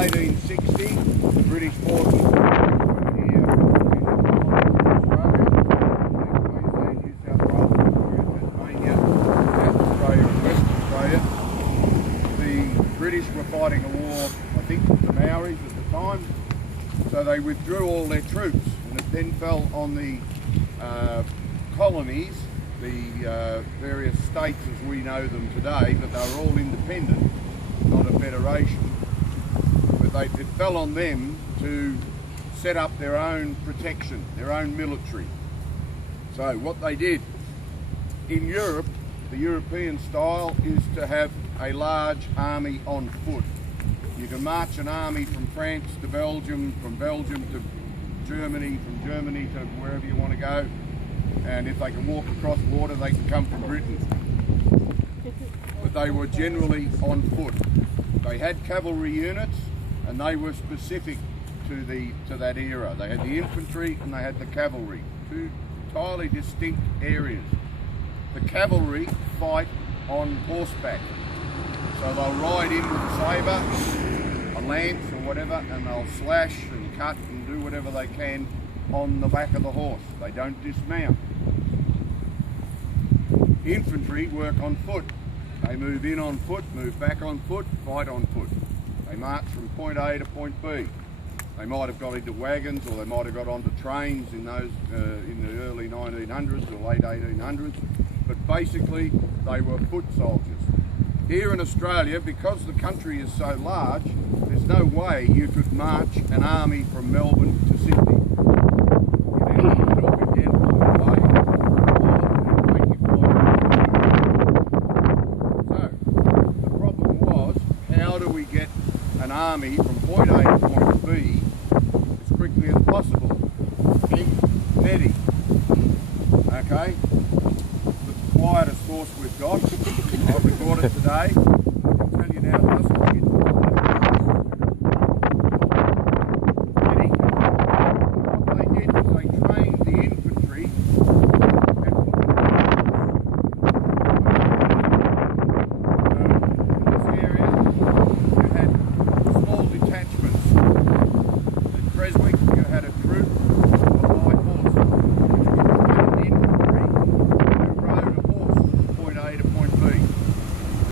1860, the British forces were here in Australia, Queensland, New South Wales, Victoria, Tasmania, South Australia and Western Australia. The British were fighting a war, I think, with the Maoris at the time, so they withdrew all their troops, and it then fell on the colonies, the various states as we know them today, but they were all independent, not a federation. But it fell on them to set up their own protection, their own military. So what they did in Europe, the European style, is to have a large army on foot. You can march an army from France to Belgium, from Belgium to Germany, from Germany to wherever you want to go. And if they can walk across water, they can come from Britain. But they were generally on foot. They had cavalry units, and they were specific to that era. They had the infantry and they had the cavalry, two entirely distinct areas. The cavalry fight on horseback, so they'll ride in with a sabre, a lance or whatever, and they'll slash and cut and do whatever they can on the back of the horse. They don't dismount. Infantry work on foot. They move in on foot, move back on foot, fight on foot. They march from point A to point B. They might have got into wagons, or they might have got onto trains in those in the early 1900s or late 1800s, but basically they were foot soldiers. Here in Australia, because the country is so large, there's no way you could march an army from Melbourne to Sydney. An army from point A to point B as quickly as possible in netting. Okay? The quietest horse we've got. I've recorded today. I can tell you now, it doesn't get netting. What they did was they trained the infantry and put them in this area. You had small detachments. At Creswick, you had a troop